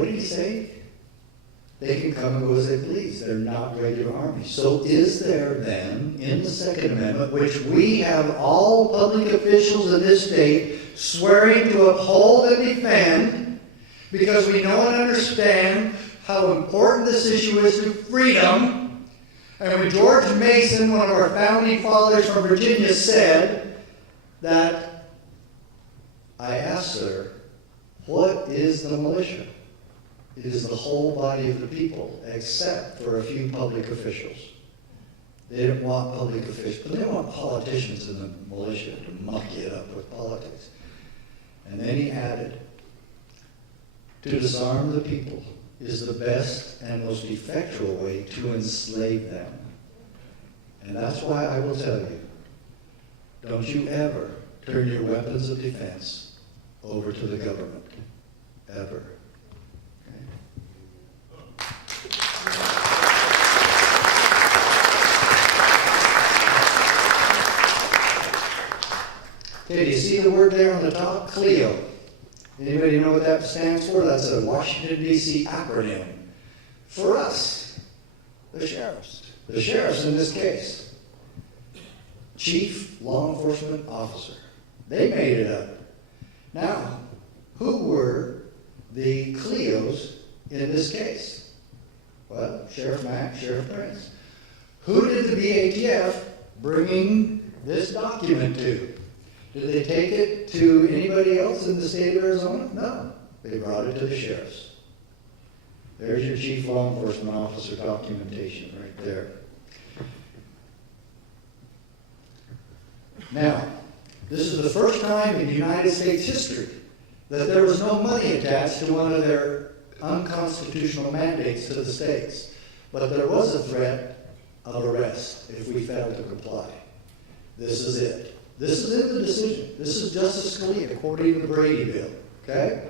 what did he say? They can come and go as they please. They're not regular army. So is there then, in the Second Amendment, which we have all public officials in this state swearing to uphold and defend, because we know and understand how important this issue is to freedom. And when George Mason, one of our founding fathers from Virginia, said that, I asked her, what is the militia? It is the whole body of the people, except for a few public officials. They didn't want public officials, but they want politicians in the militia to mucky it up with politics. And then he added, to disarm the people is the best and most effectual way to enslave them. And that's why I will tell you, don't you ever turn your weapons of defense over to the government. Ever. Okay, do you see the word there on the top? CLEO. Anybody know what that stands for? That's a Washington, D.C. acronym. For us, the sheriffs. The sheriffs in this case. Chief Law Enforcement Officer. They made it up. Now, who were the CLEOs in this case? Well, Sheriff Mack, Sheriff Prince. Who did the BATF bringing this document to? Did they take it to anybody else in the state of Arizona? No. They brought it to the sheriffs. There's your Chief Law Enforcement Officer documentation right there. Now, this is the first time in United States history that there was no money attached to one of their unconstitutional mandates to the states. But there was a threat of arrest if we failed to comply. This is it. This is in the decision. This is Justice Scalia quoting the Brady Bill, okay?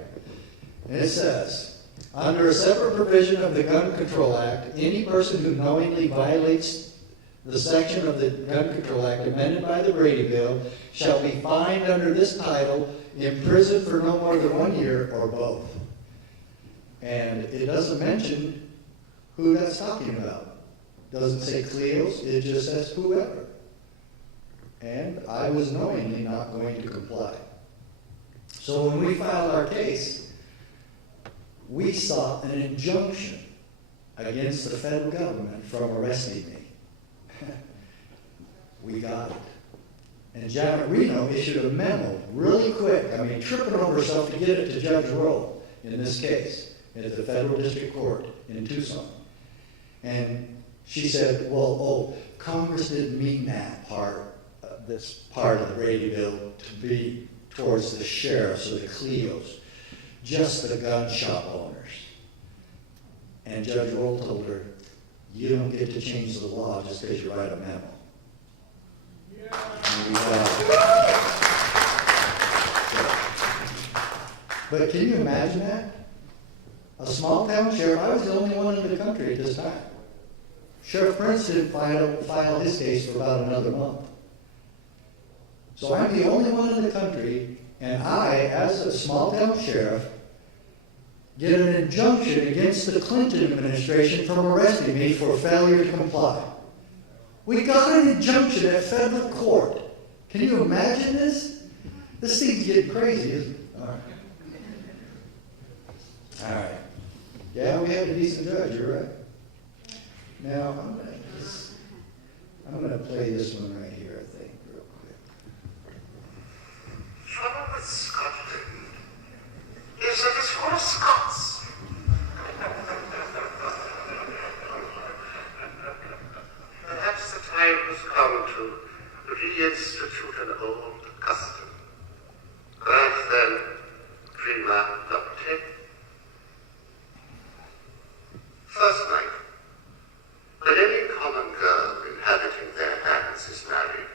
And it says, under a separate provision of the Gun Control Act, any person who knowingly violates the section of the Gun Control Act amended by the Brady Bill shall be fined under this title, imprisoned for no more than 1 year, or both. And it doesn't mention who that's talking about. Doesn't say CLEOs, it just says whoever. And I was knowingly not going to comply. So when we filed our case, we sought an injunction against the federal government from arresting me. We got it. And Janet Reno issued a memo really quick, tripping over herself to get it to Judge Roll in this case at the Federal District Court in Tucson. And she said, Congress didn't mean that part, this part of the Brady Bill to be towards the sheriffs or the CLEOs, just the gun shop owners. And Judge Roll told her, you don't get to change the law just because you write a memo. But can you imagine that? A small town sheriff, I was the only one in the country at this time. Sheriff Prince didn't file his case for about another month. So I'm the only one in the country, and I, as a small town sheriff, get an injunction against the Clinton administration from arresting me for failure to comply. We got an injunction at federal court. Can you imagine this? This thing's getting crazy, isn't it? All right. Yeah, we had a decent judge, you're right. Now, I'm going to play this one right here, I think, real quick. Trouble with Scotland is that it's full of Scots. Perhaps the time has come to reinstitute an old custom. Grant then, dreamer number 10. First night, when any common girl inhabiting their hands is married,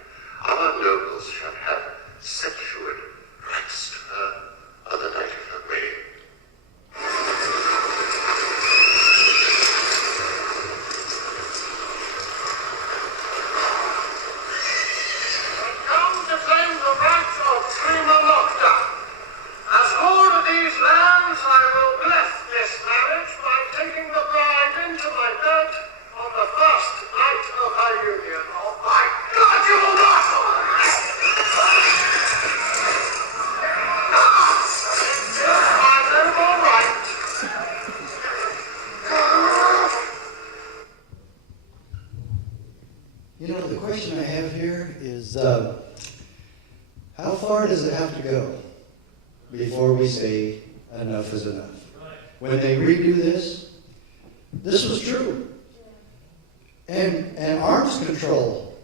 does it have to go before we say enough is enough? When they redo this was true. And arms control.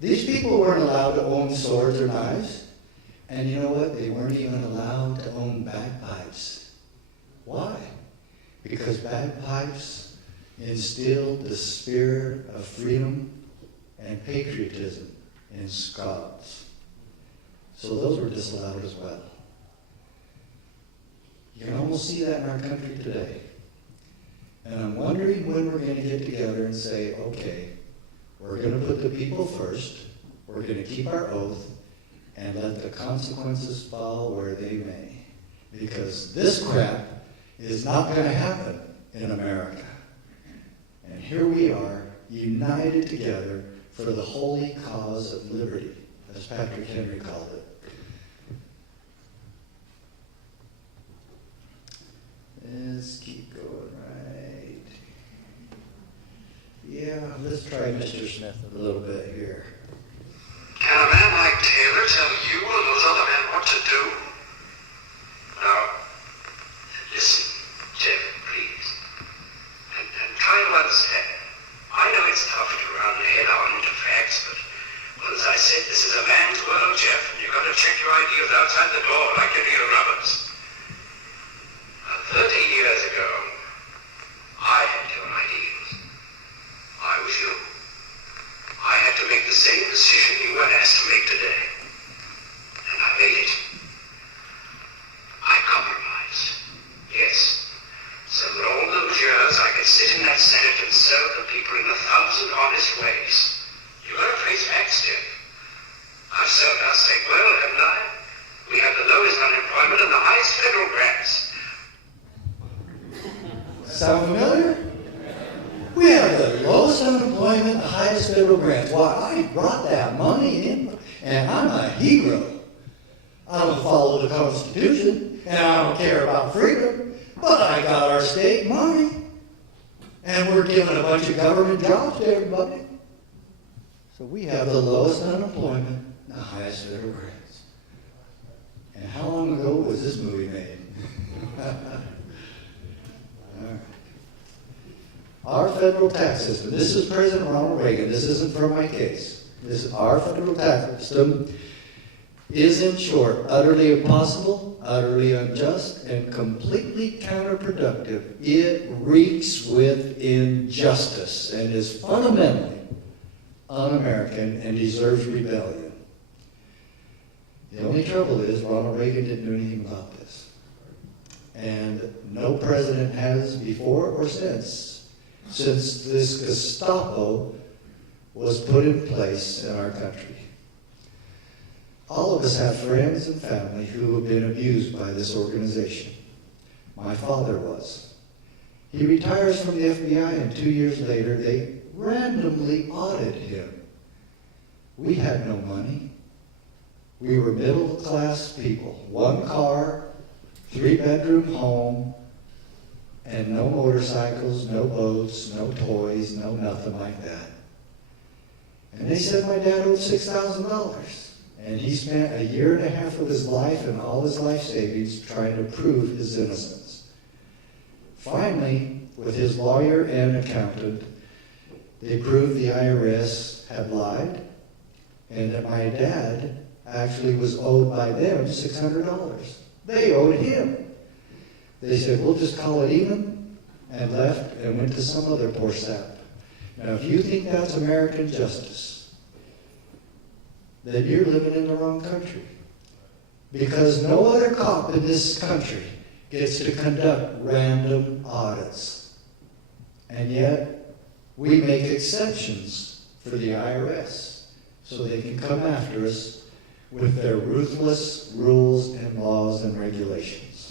These people weren't allowed to own swords or knives. And you know what? They weren't even allowed to own bagpipes. Why? Because bagpipes instilled the spirit of freedom and patriotism in Scots. So those were disallowed as well. You can almost see that in our country today. And I'm wondering when we're going to get together and say, okay, we're going to put the people first, we're going to keep our oath, and let the consequences fall where they may. Because this crap is not going to happen in America. And here we are, united together for the holy cause of liberty, as Patrick Henry called it. Let's keep going right. Yeah, let's try Mr. Smith a little bit here. Can a man like Taylor tell you or those other men what to do? Now, listen, Jeff, please. And try to understand. I know it's tough to round your head on into facts, but, well, as I said, this is a man's world, Jeff, and you've got to check your ideas outside the door like you do your rubbers. 30 years ago, I had your ideas. I was you. I had to make the same decision you were asked to make today. And I made it. I compromised. Yes. So in all those years, I could sit in that Senate and serve the people in 1,000 honest ways. You gotta face facts, Jeff. I've served our state well, haven't I? We have the lowest unemployment and the highest federal grants. Sound familiar? We have the lowest unemployment, the highest federal grants. Why, I brought that money in, and I'm a hero. I don't follow the Constitution, and I don't care about freedom, but I got our state money. And we're giving a bunch of government jobs to everybody. So we have the lowest unemployment, the highest federal grants. And how long ago was this movie made? Our federal tax system, this is President Ronald Reagan, this isn't from my case. This is our federal tax system is, in short, utterly impossible, utterly unjust, and completely counterproductive. It reeks with injustice and is fundamentally un-American and deserves rebellion. The only trouble is Ronald Reagan didn't do anything about this. And no president has before or since this Gestapo was put in place in our country. All of us have friends and family who have been abused by this organization. My father was. He retires from the FBI, and 2 years later, they randomly audited him. We had no money. We were middle-class people. 1 car, 3-bedroom home, and no motorcycles, no boats, no toys, no nothing like that. And they said my dad owed $6,000. And he spent a year and a half of his life and all his life savings trying to prove his innocence. Finally, with his lawyer and accountant, they proved the IRS had lied and that my dad actually was owed by them $600. They owed him. They said, we'll just call it even, and left and went to some other poor sap. Now, if you think that's American justice, then you're living in the wrong country. Because no other cop in this country gets to conduct random audits. And yet, we make exceptions for the IRS so they can come after us with their ruthless rules and laws and regulations.